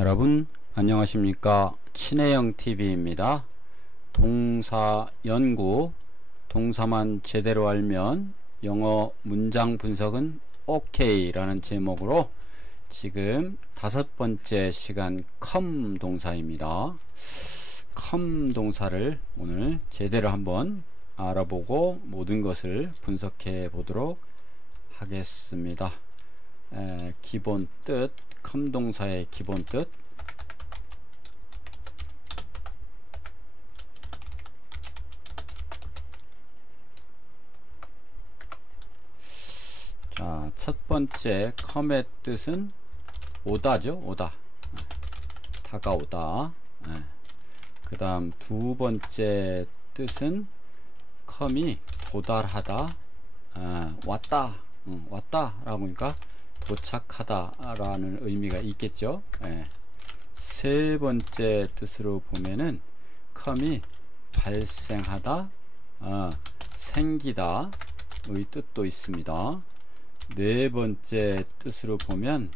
여러분 안녕하십니까. 친해영TV입니다. 동사 연구, 동사만 제대로 알면 영어 문장 분석은 OK 라는 제목으로 지금 5번째 시간 come 동사입니다. come 동사를 오늘 제대로 한번 알아보고 모든 것을 분석해 보도록 하겠습니다. 기본 뜻, come 동사의 기본 뜻. 자, 첫 번째 come의 뜻은 오다죠. 오다, 다가오다. 그 다음 두 번째 뜻은 come이 도달하다, 왔다, 왔다 라고 하니까 도착하다 라는 의미가 있겠죠. 세 번째 뜻으로 보면은 come이 발생하다, 생기다 의 뜻도 있습니다. 네 번째 뜻으로 보면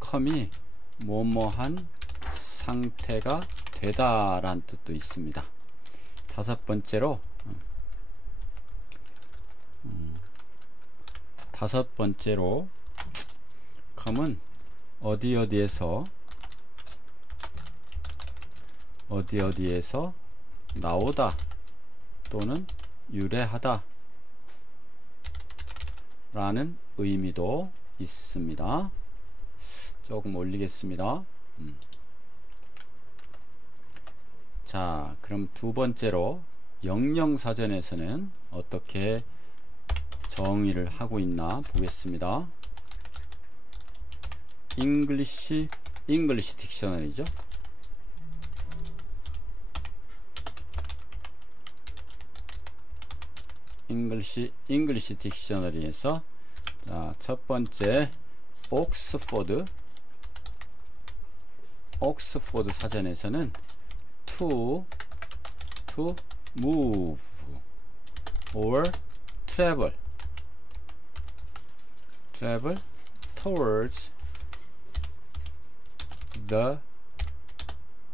come이 뭐뭐한 상태가 되다 라는 뜻도 있습니다. 다섯 번째로 come은 어디어디에서 나오다 또는 유래하다 라는 의미도 있습니다. 조금 올리겠습니다. 자, 그럼 두 번째로 영영사전에서는 어떻게 정의를 하고 있나 보겠습니다. English 딕셔너리죠. English 딕셔너리에서 자, 첫 번째 옥스포드 사전에서는 to move or travel towards the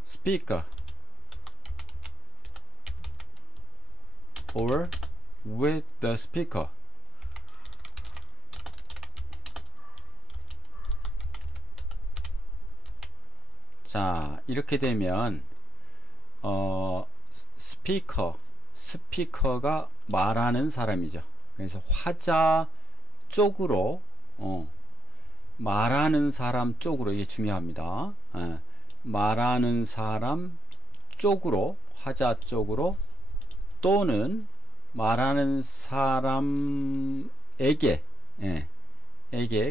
speaker or with the speaker. 자, 이렇게 되면 스피커가 말하는 사람이죠. 그래서 화자 쪽으로 말하는 사람 쪽으로, 이게 중요합니다. 말하는 사람 쪽으로, 화자 쪽으로, 또는 말하는 사람에게,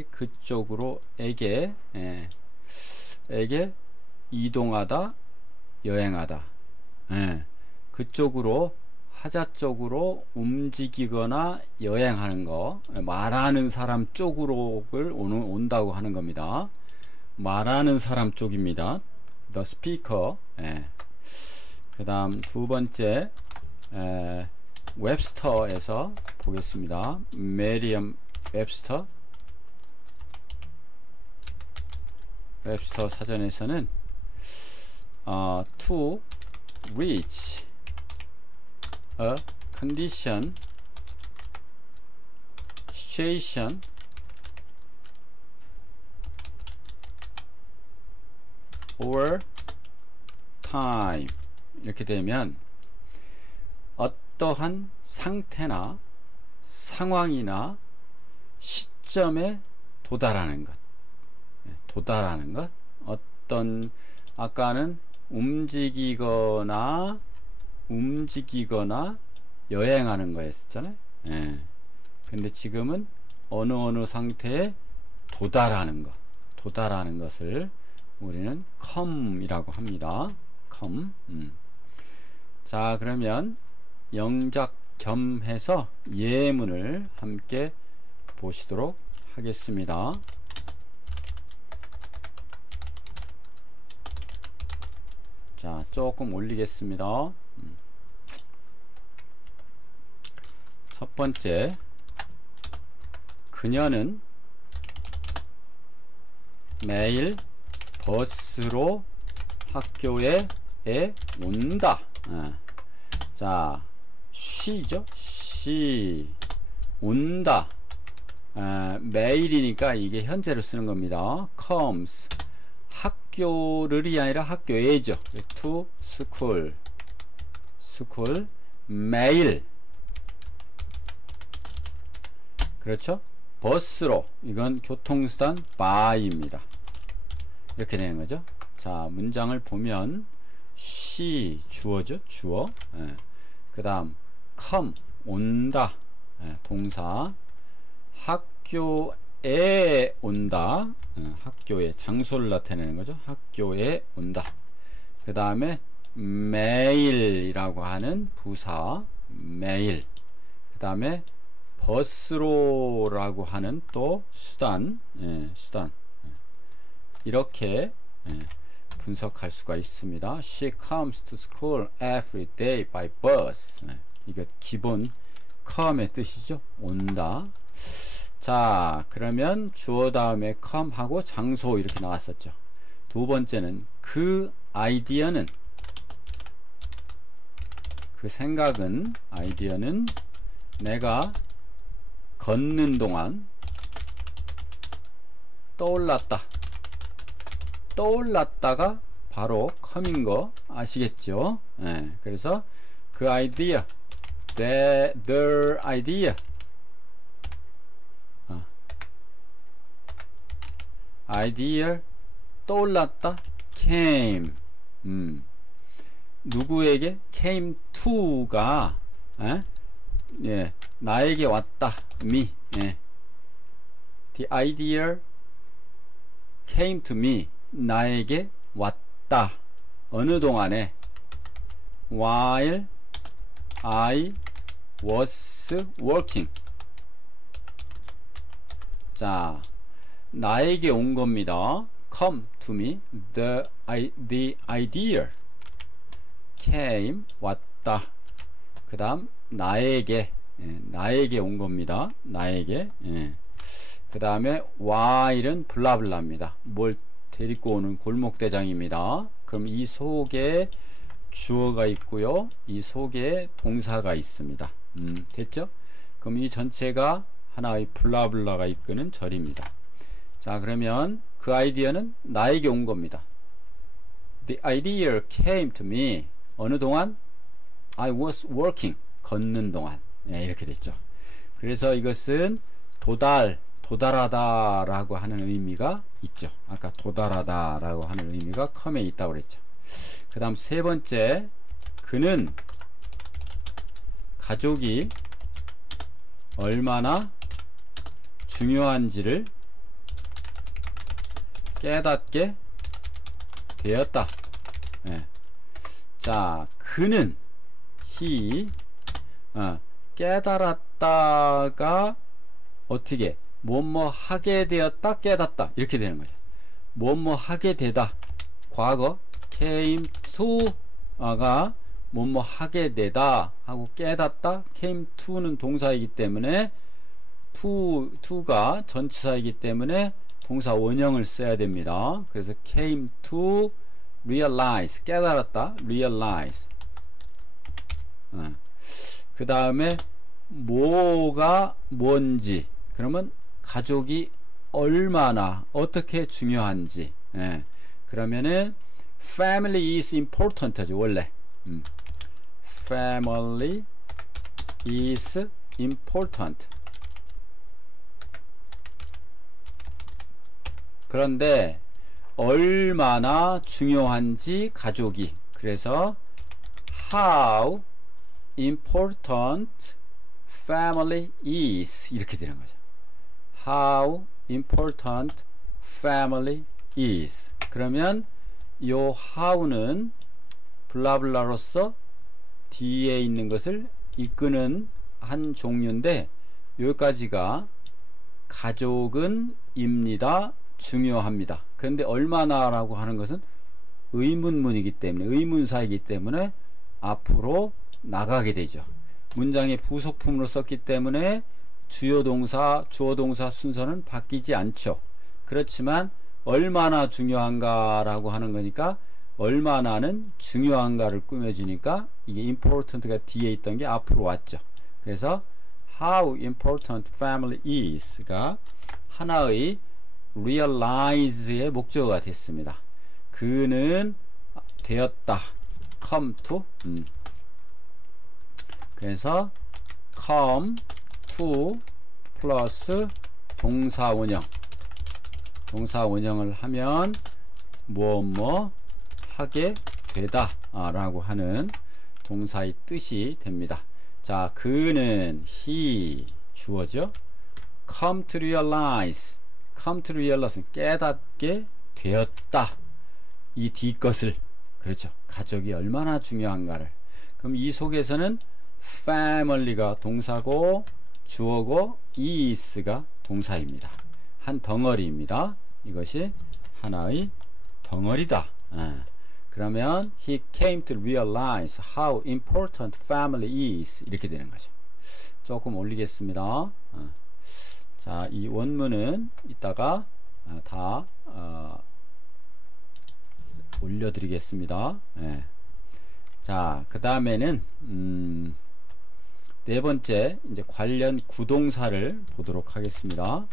그쪽으로, 에게 이동하다, 여행하다, 그쪽으로, 화자 쪽으로 움직이거나 여행하는 거, 말하는 사람 쪽으로를 온다고 하는 겁니다. 말하는 사람 쪽입니다. The speaker. 그 다음 두 번째 웹스터에서 보겠습니다. 메리엄 웹스터 사전에서는 to reach a condition, situation, or time. 이렇게 되면 어떠한 상태나 상황이나 시점에 도달하는 것. 어떤, 아까는 움직이거나 여행하는 거였잖아요. 근데 지금은 어느 상태에 도달하는 것을 우리는 come 이라고 합니다. come. 자, 그러면 영작 겸해서 예문을 함께 보시도록 하겠습니다. 자, 조금 올리겠습니다. 첫 번째, 그녀는 매일 버스로 학교에 온다. 자, she죠. she 온다. 매일이니까 이게 현재로 쓰는 겁니다. comes 학교를이 아니라 학교에죠. to school 매일. 그렇죠? 버스로, 이건 교통수단 by입니다. 이렇게 되는 거죠. 자, 문장을 보면 she 주어죠. 주어. 그 다음 come 온다. 동사. 학교에 온다. 학교에 장소를 나타내는 거죠. 학교에 온다. 그 다음에 매일이라고 하는 부사 매일. 그 다음에 버스로라고 하는 또 수단. 수단. 이렇게 분석할 수가 있습니다. She comes to school every day by bus. 이거 기본 come의 뜻이죠. 온다. 자, 그러면 주어 다음에 come 하고 장소 이렇게 나왔었죠. 두 번째는 그 아이디어는, 그 생각은, 아이디어는 내가 걷는 동안 떠올랐다가 바로 come인 거 아시겠죠? 그래서 그 아이디어, their idea, idea 떠올랐다, came. 누구에게? came to가 나에게 왔다, me. The idea came to me. 나에게 왔다. 어느 동안에? while I was working. 자, 나에게 온 겁니다. come to me. The idea came 왔다. 그 다음 나에게 온 겁니다. 나에게. 그 다음에 while은 블라블라입니다. 뭘 데리고 오는 골목대장입니다. 그럼 이 속에 주어가 있고요, 이 속에 동사가 있습니다. 됐죠? 그럼 이 전체가 하나의 블라블라가 이끄는 절입니다. 자, 그러면 그 아이디어는 나에게 온 겁니다. The idea came to me. 어느 동안? I was working. 걷는 동안. 이렇게 됐죠. 그래서 이것은 도달하다 라고 하는 의미가 있죠. 아까 도달하다 라고 하는 의미가 come에 있다고 그랬죠. 그 다음 세 번째, 그는 가족이 얼마나 중요한지를 깨닫게 되었다. 자, 그는 he 깨달았다가 어떻게 뭐뭐 하게 되었다, 깨닫다 이렇게 되는 거죠. 뭐뭐 하게 되다, 과거 came to가 뭐뭐 하게 되다 하고 깨닫다, came to는 동사이기 때문에 to가 전치사이기 때문에 동사 원형을 써야 됩니다. 그래서 came to realize, 깨달았다, realize. 그 다음에 뭐가 뭔지, 그러면 가족이 얼마나 어떻게 중요한지. 그러면은 family is important 하죠. 원래 family is important. 그런데 얼마나 중요한지 가족이, 그래서 how important family is 이렇게 되는 거죠. How important family is. 그러면 요 how는 블라블라로서 뒤에 있는 것을 이끄는 한 종류인데, 여기까지가 가족은 입니다, 중요합니다. 그런데 얼마나 라고 하는 것은 의문문이기 때문에, 의문사이기 때문에 앞으로 나가게 되죠. 문장의 부속품으로 썼기 때문에 주요 동사, 주어 동사 순서는 바뀌지 않죠. 그렇지만 얼마나 중요한가라고 하는 거니까 얼마나는 중요한가를 꾸며주니까 이게 important가 뒤에 있던 게 앞으로 왔죠. 그래서 how important family is가 하나의 realize의 목적어가 됐습니다. 그는 되었다. come to 그래서 come to 플러스 동사원형 동사원형을 하면 뭐 하게 되다 라고 하는 동사의 뜻이 됩니다. 자, 그는 he 주어죠. come to realize 깨닫게 되었다. 이 뒤것을 그렇죠. 가족이 얼마나 중요한가를. 그럼 이 속에서는 family가 동사고 주어고 is가 동사입니다. 한 덩어리입니다. 이것이 하나의 덩어리다. 그러면 he came to realize how important family is 이렇게 되는 거죠. 조금 올리겠습니다. 자, 이 원문은 이따가 다 올려드리겠습니다. 자, 그 다음에는 네 번째 이제 관련 구동사를 보도록 하겠습니다.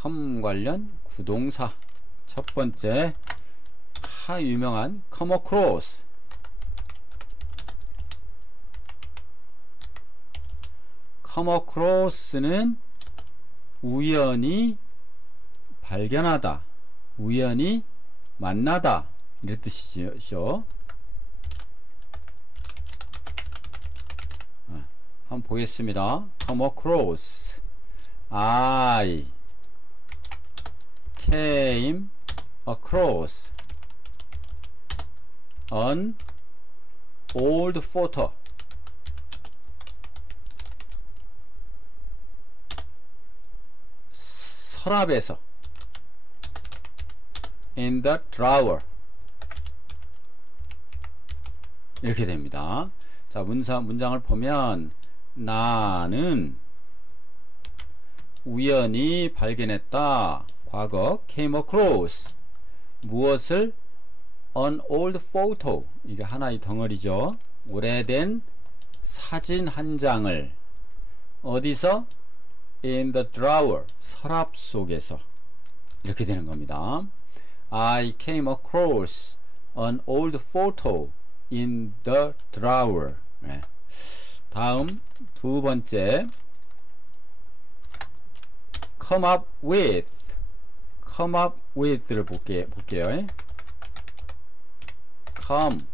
come 관련 구동사 첫 번째 유명한 come across come across는 우연히 발견하다, 우연히 만나다 이런 뜻이죠. 한번 보겠습니다. come across I came across an old photo 서랍에서 in the drawer 이렇게 됩니다. 자, 문장을 보면 나는 우연히 발견했다. 과거 came across 무엇을 an old photo 이게 하나의 덩어리죠. 오래된 사진 한 장을 어디서 in the drawer 서랍 속에서 이렇게 되는 겁니다. I came across an old photo in the drawer. 다음 두 번째 come up with를 볼게요. come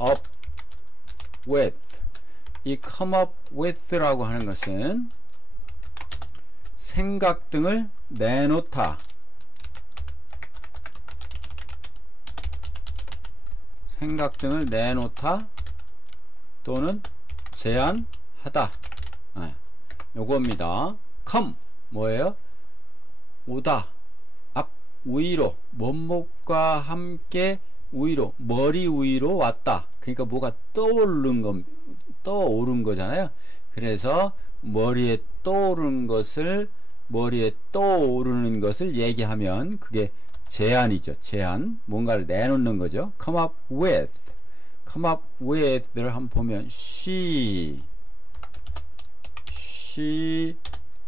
up with 이 come up with라고 하는 것은 생각 등을 내놓다, 생각 등을 내놓다 또는 제안하다. 요겁니다. come 뭐예요? 오다, 앞 위로, 뭐뭐과 함께 위로, 머리 위로 왔다. 그러니까 뭐가 떠오른 거잖아요. 그래서 머리에 떠오르는 것을 얘기하면 그게 제안이죠. 제안, 뭔가를 내놓는 거죠. come up with를 한번 보면 she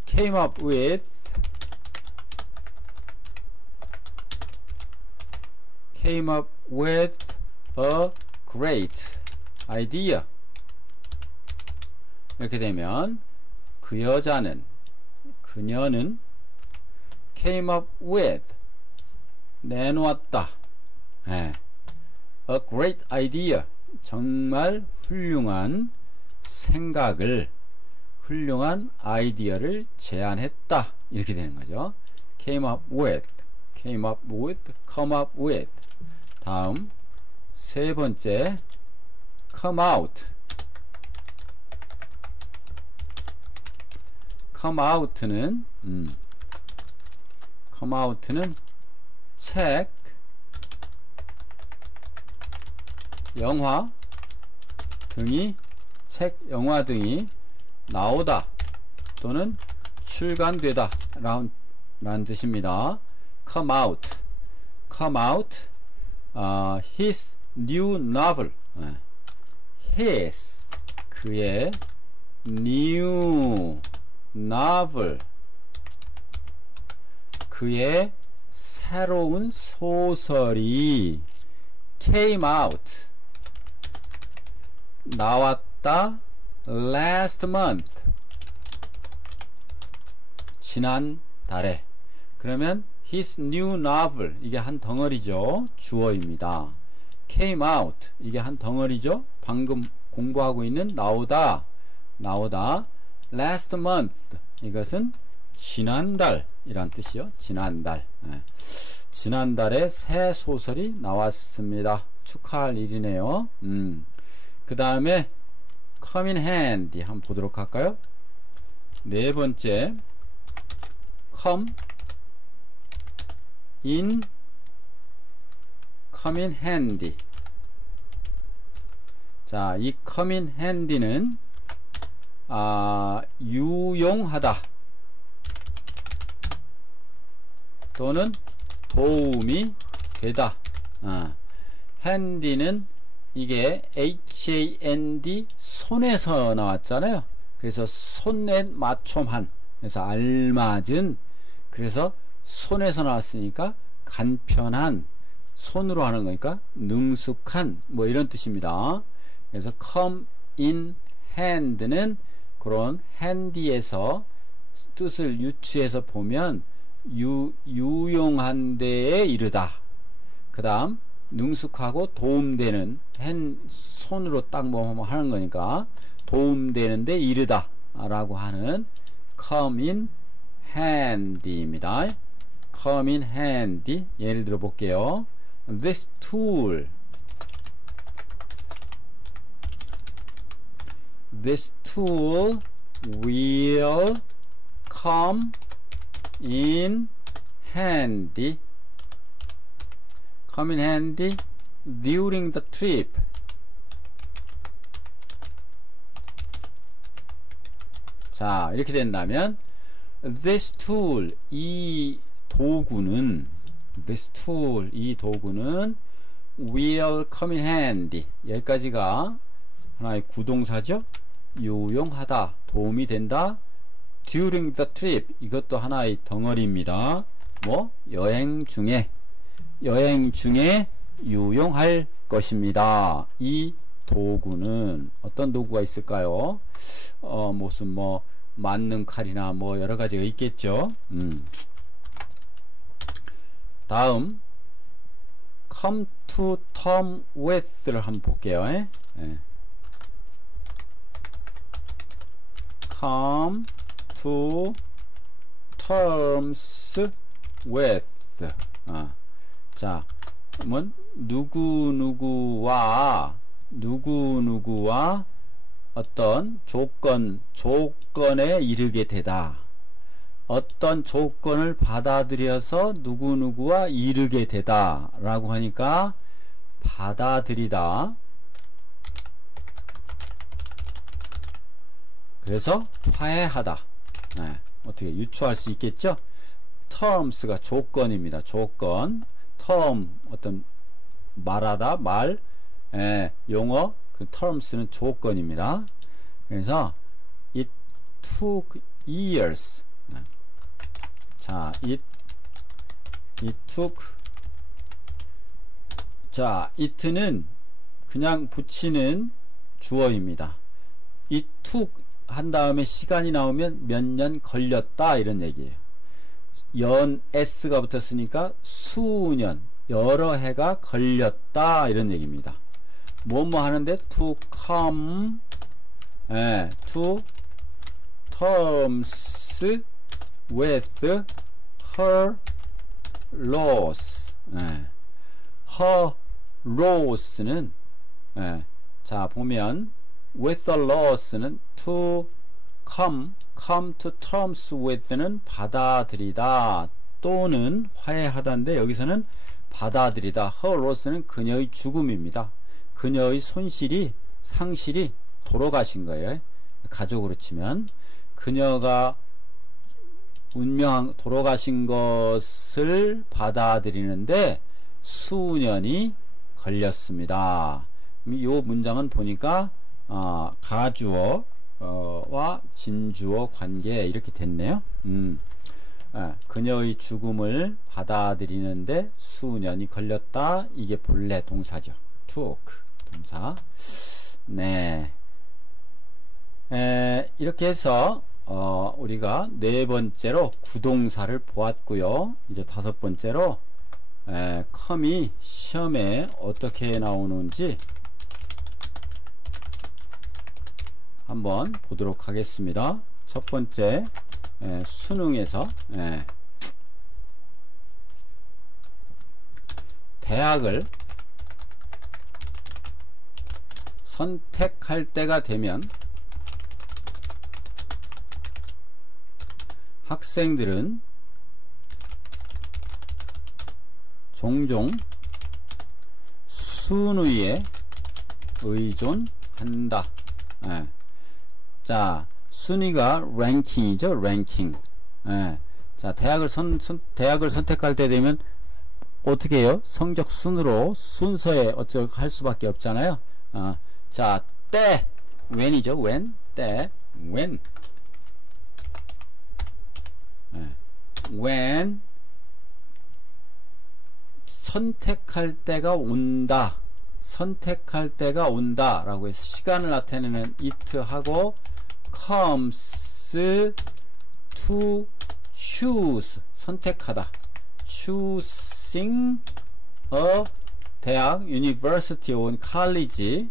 came up with a great idea. 이렇게 되면 그녀는 came up with 내놓았다. a great idea 정말 훌륭한 생각을, 훌륭한 아이디어를 제안했다. 이렇게 되는 거죠. came up with, come up with. 다음 세 번째 come out. come out는 책, 영화 등이 나오다. 또는 출간되다 라는 뜻입니다. come out, come out. his new novel, his, 그의 new novel, 그의 새로운 소설이 came out, 나왔다. last month, 지난 달에. 그러면 his new novel, 이게 한 덩어리죠. 주어입니다. came out, 이게 한 덩어리죠. 방금 공부하고 있는 나오다, 나오다. last month, 이것은 지난달 이란 뜻이요. 지난달. 지난달에 새 소설이 나왔습니다. 축하할 일이네요. 그 다음에 come in handy 한번 보도록 할까요? 네 번째, come in handy. 자, 이 come in handy는 유용하다 또는 도움이 되다. handy는 이게 hand, 손에서 나왔잖아요. 그래서 손에 맞춤한, 그래서 알맞은, 그래서 손에서 나왔으니까 간편한, 손으로 하는 거니까 능숙한, 뭐 이런 뜻입니다. 그래서 come in hand는 그런 handy에서 뜻을 유추해서 보면 유용한 데에 이르다. 그 다음 능숙하고 도움되는, 손으로 딱 뭐 하는 거니까 도움되는 데 이르다 라고 하는 come in handy입니다. come in handy. 예를 들어 볼게요. this tool will come in handy. come in handy during the trip. 자, 이렇게 된다면 this tool, 이 도구는 will come in handy. 여기까지가 하나의 구동사죠. 유용하다, 도움이 된다. during the trip, 이것도 하나의 덩어리입니다. 뭐 여행 중에 유용할 것입니다. 이 도구는 어떤 도구가 있을까요? 무슨 뭐 맞는 칼이나 뭐 여러 가지가 있겠죠. 다음 come to term with를 한번 볼게요. come to terms with. 자, 그러면 누구누구와 어떤 조건에 이르게 되다. 어떤 조건을 받아들여서 누구누구와 이르게 되다 라고 하니까 받아들이다. 그래서 화해하다. 어떻게 유추할 수 있겠죠? terms가 조건입니다. 조건. term, 어떤 말하다, 말. 용어. 그 terms는 조건입니다. 그래서 it took years. 자, it took. 자, it는 그냥 붙이는 주어입니다. it took 한 다음에 시간이 나오면 몇 년 걸렸다 이런 얘기예요. s가 붙었으니까 수년, 여러 해가 걸렸다 이런 얘기입니다. 뭐뭐 하는데 to come to terms with her loss. her loss는 자 보면 with the loss는 to come to terms with는 받아들이다 또는 화해하다인데 여기서는 받아들이다. her loss는 그녀의 죽음입니다. 그녀의 상실이 돌아가신 거예요. 가족으로 치면. 그녀가 돌아가신 것을 받아들이는데 수년이 걸렸습니다. 이 문장은 보니까 가주어와 진주어 관계 이렇게 됐네요. 그녀의 죽음을 받아들이는데 수년이 걸렸다. 이게 본래 동사죠. took 동사. 네. 이렇게 해서 우리가 네 번째로 구동사를 보았고요. 이제 다섯 번째로 come이 시험에 어떻게 나오는지 한번 보도록 하겠습니다. 첫 번째 수능에서 대학을 선택할 때가 되면 학생들은 종종 순위에 의존한다. 자, 순위가 랭킹이죠. 랭킹. 자, 대학을 선택할 때 되면 어떻게 해요? 성적 순으로 순서에 어쩌고 할 수밖에 없잖아요. 자, 때 when이죠. when. 때 when. when 선택할 때가 온다. 선택할 때가 온다 라고 해서 시간을 나타내는 it 하고 comes to choose 선택하다. choosing a 대학, university or college.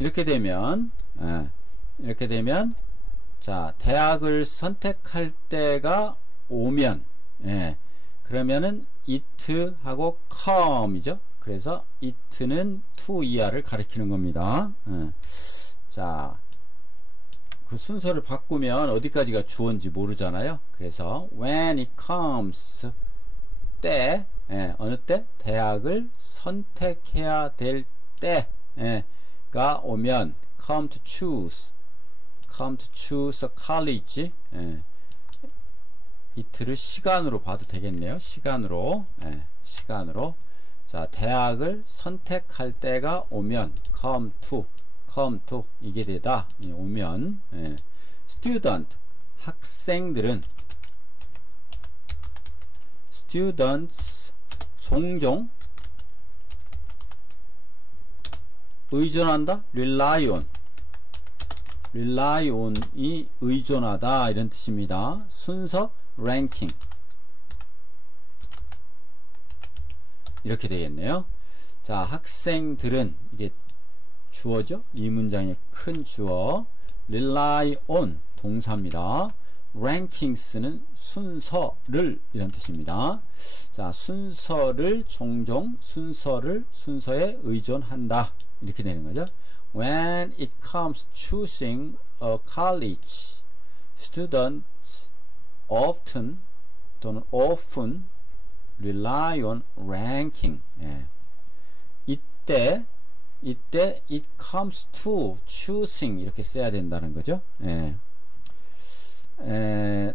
이렇게 되면 자, 대학을 선택할 때가 오면 그러면은 it 하고 come이죠. 그래서 it는 to 이하를 가리키는 겁니다. 자, 그 순서를 바꾸면 어디까지가 주어인지 모르잖아요. 그래서 when it comes 때 어느 때? 대학을 선택해야 될 때가 오면 come to choose a college. it를 시간으로 봐도 되겠네요. 시간으로. 자, 대학을 선택할 때가 오면 come to 이게 되다. 오면 student students 종종 의존한다. rely on이 의존하다 이런 뜻입니다. 순서 ranking 이렇게 되겠네요. 자, 학생들은 이게 주어죠. 이 문장의 큰 주어. rely on 동사입니다. rankings는 순서를 이런 뜻입니다. 자, 종종 순서에 의존한다 이렇게 되는 거죠. When it comes to choosing a college, students often rely on ranking. 이때 it comes to choosing 이렇게 써야 된다는 거죠.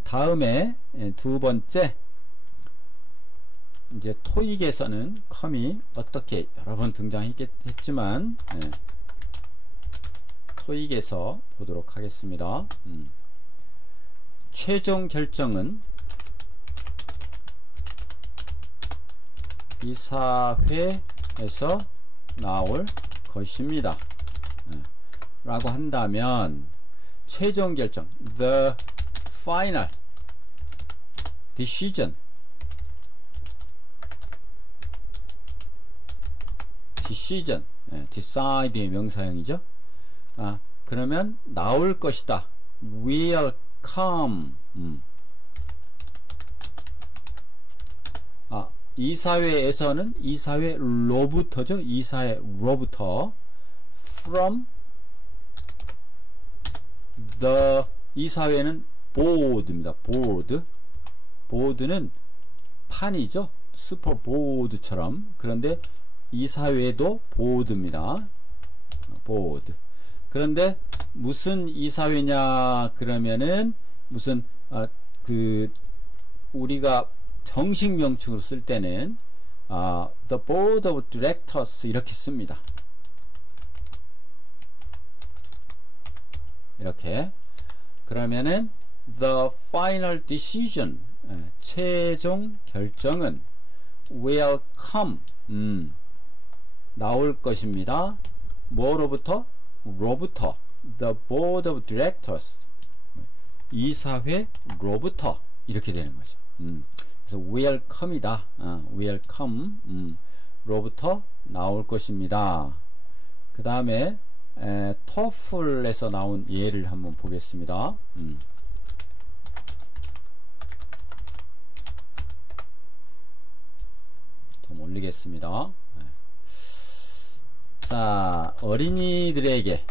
다음에 두 번째, 이제 토익에서는 come이 어떻게 여러 번 등장했지만 토익에서 보도록 하겠습니다. 최종 결정은 이사회에서 나올 것입니다. 라고 한다면 최종 결정 the final decision decide의 명사형이죠. 그러면 나올 것이다. will come. 이사회에서는 이사회로부터죠. 이사회로부터 from the 이사회는 board입니다. board는 판이죠. 슈퍼보드처럼. 그런데 이사회도 board입니다. board. 그런데 무슨 이사회냐 그러면은 무슨 우리가 정식 명칭으로 쓸 때는 the board of directors 이렇게 씁니다. 이렇게. 그러면은 the final decision 최종 결정은 will come 나올 것입니다. 뭐로부터? 로부터. the board of directors 이사회로부터 이렇게 되는 거죠. 그래서 will come이다. will come 로부터 나올 것입니다. 그 다음에 토플에서 나온 예를 한번 보겠습니다. 좀 올리겠습니다. 자, 어린이들에게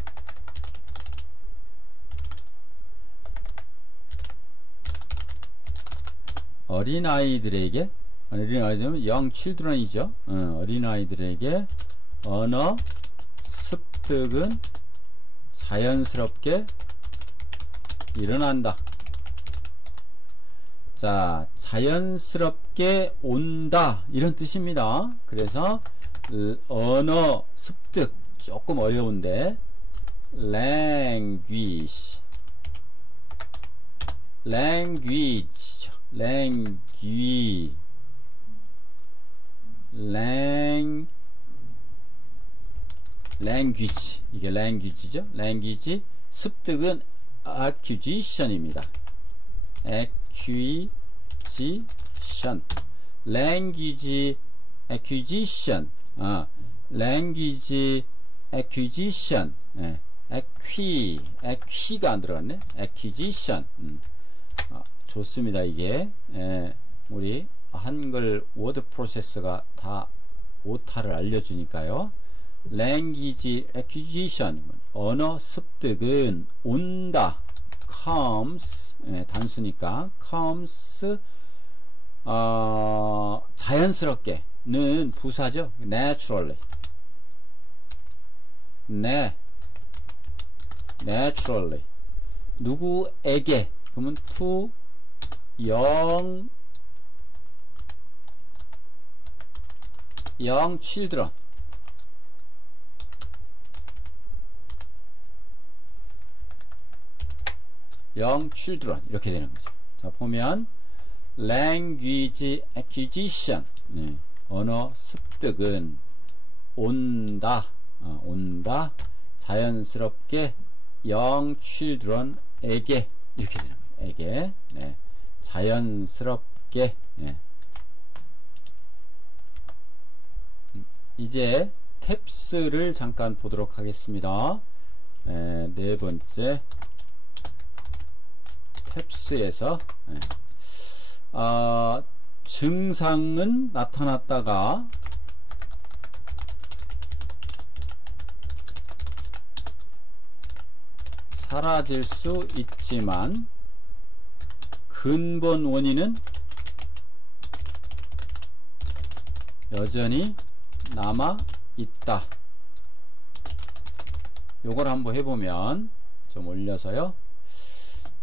어린아이들은 young children이죠. 어린아이들에게 언어 습득은 자연스럽게 일어난다. 자, 자연스럽게 온다 이런 뜻입니다. 그래서 언어 습득 조금 어려운데 language 이게 language죠. language 습득은 acquisition입니다. acquisition language acquisition language acquisition acqui가 안 들어갔네. acquisition 좋습니다. 이게 우리 한글 워드 프로세서가 다 오타를 알려주니까요. language acquisition 언어 습득은 온다. comes 단수니까 comes 자연스럽게는 부사죠. naturally 누구에게 그러면 to young children 이렇게 되는 거죠. 자, 보면 language acquisition 언어 습득은 온다 자연스럽게 young children에게 이렇게 되는 거예요. 에게 자연스럽게 이제 탭스를 잠깐 보도록 하겠습니다. 네 번째 탭스에서 증상은 나타났다가 사라질 수 있지만 근본 원인은 여전히 남아 있다. 요걸 한번 해보면 좀 올려서요.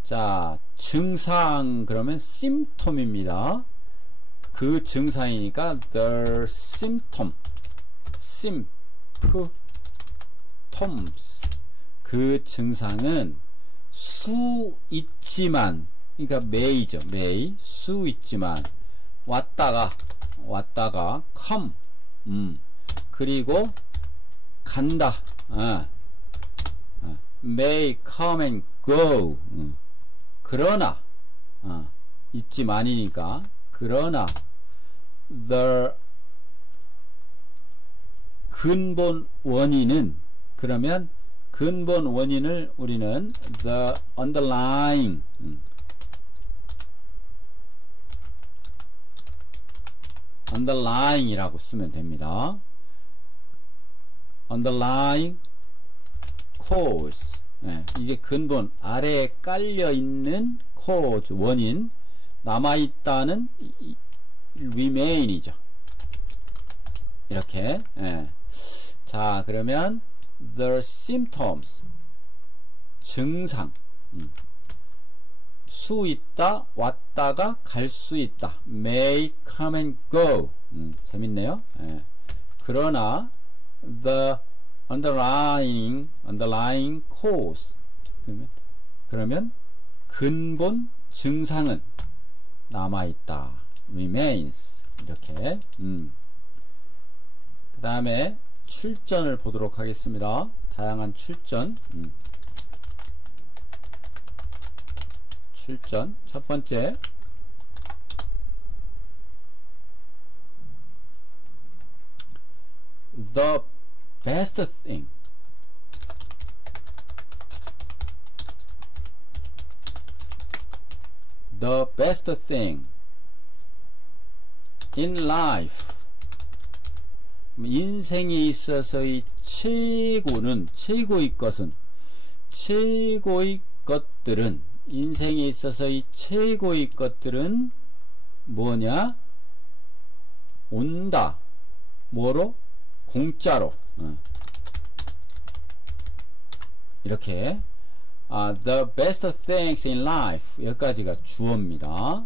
자, 증상 그러면 symptom입니다. 그 증상이니까 the symptoms 그 증상은 수 있지만 그러니까 may죠. may 수 있지만 왔다가 come 그리고 간다. may come and go 그러나 있지만이니까 그러나 the 근본 원인은 그러면 근본 원인을 우리는 the underlying 이라고 쓰면 됩니다. underlying cause 이게 근본 아래에 깔려있는 cause 원인 남아있다는 remain이죠. 이렇게 자 그러면 the symptoms 증상. 수 있다, 왔다가 갈 수 있다. may come and go. 재밌네요. 예. 그러나 the underlying cause. 그러면 근본 증상은 남아있다. remains. 이렇게. 그 다음에 출전을 보도록 하겠습니다. 다양한 출전. 출전. 첫 번째. The best thing. The best thing in life. 인생에 있어서의 최고는, 최고의 것은, 최고의 것들은, 인생에 있어서의 최고의 것들은 뭐냐? 온다. 뭐로? 공짜로. 이렇게. The best things in life. 여기까지가 주어입니다.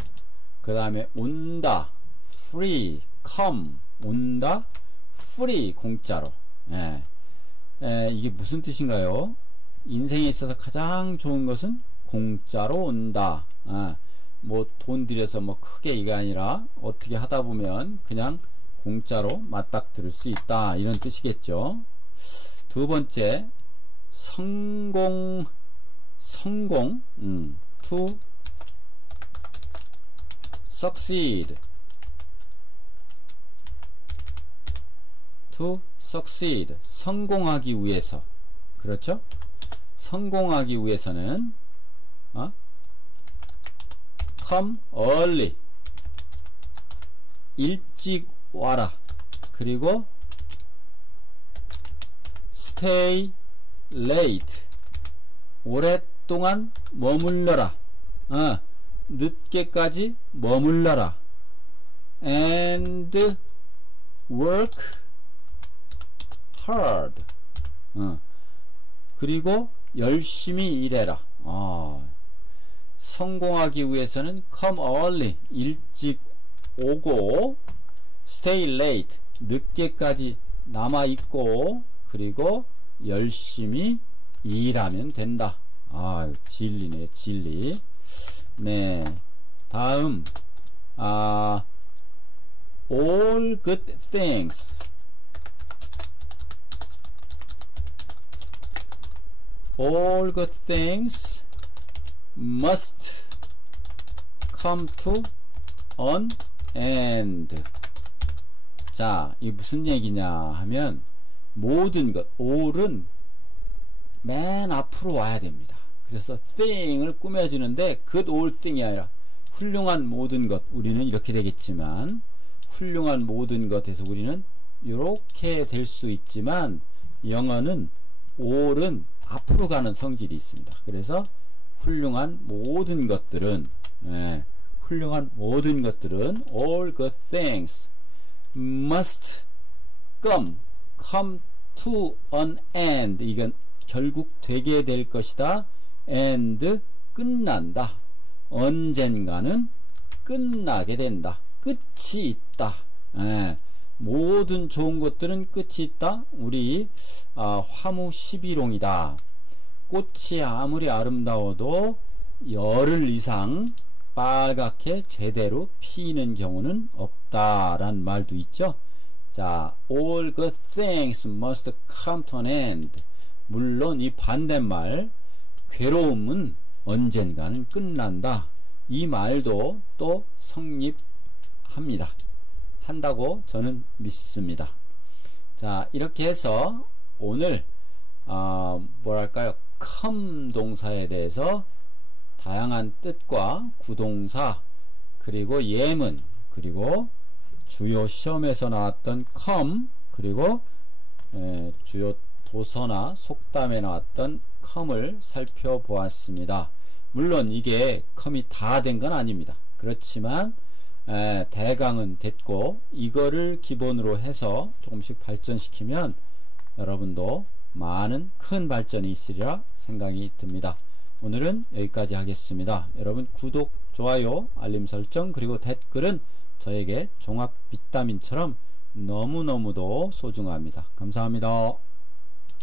그 다음에 온다. free, come. 온다. free, 공짜로. 이게 무슨 뜻인가요? 인생에 있어서 가장 좋은 것은 공짜로 온다. 뭐 돈 들여서 뭐 크게 이게 아니라 어떻게 하다 보면 그냥 공짜로 맞닥뜨릴 수 있다. 이런 뜻이겠죠. 두 번째, 성공. to succeed. to succeed. 성공하기 위해서. 그렇죠? 성공하기 위해서는 come early. 일찍 와라. 그리고 stay late. 오랫동안 머물러라. 늦게까지 머물러라. and work hard. 그리고 열심히 일해라. 성공하기 위해서는 come early. 일찍 오고, stay late. 늦게까지 남아있고, 그리고 열심히 일하면 된다. 진리네, 진리. 네. 다음, all good things. all good things must come to an end. 자, 이 무슨 얘기냐 하면, 모든 것, all은 맨 앞으로 와야 됩니다. 그래서 thing을 꾸며주는데 good all thing이 아니라 훌륭한 모든 것. 우리는 이렇게 되겠지만, 훌륭한 모든 것에서 우리는 이렇게 될 수 있지만, 영어는 all은 앞으로 가는 성질이 있습니다. 그래서 훌륭한 모든 것들은, 훌륭한 모든 것들은 all good things must come to an end. 이건 결국 되게 될 것이다. and 끝난다. 언젠가는 끝나게 된다. 끝이 있다. 모든 좋은 것들은 끝이 있다. 우리 화무 11홍이다. 꽃이 아무리 아름다워도 열흘 이상 빨갛게 제대로 피는 경우는 없다라는 말도 있죠. 자, all good things must come to an end. 물론 이 반대말, 괴로움은 언젠가는 끝난다. 이 말도 또 성립합니다. 한다고 저는 믿습니다. 자, 이렇게 해서 오늘 뭐랄까요, come 동사에 대해서 다양한 뜻과 구동사, 그리고 예문, 그리고 주요 시험에서 나왔던 come, 그리고 주요 도서나 속담에 나왔던 come을 살펴보았습니다. 물론 이게 come이 다 된 건 아닙니다. 그렇지만 대강은 됐고, 이거를 기본으로 해서 조금씩 발전시키면 여러분도 많은 큰 발전이 있으리라 생각이 듭니다. 오늘은 여기까지 하겠습니다. 여러분 구독, 좋아요, 알림 설정 그리고 댓글은 저에게 종합 비타민처럼 너무너무도 소중합니다. 감사합니다.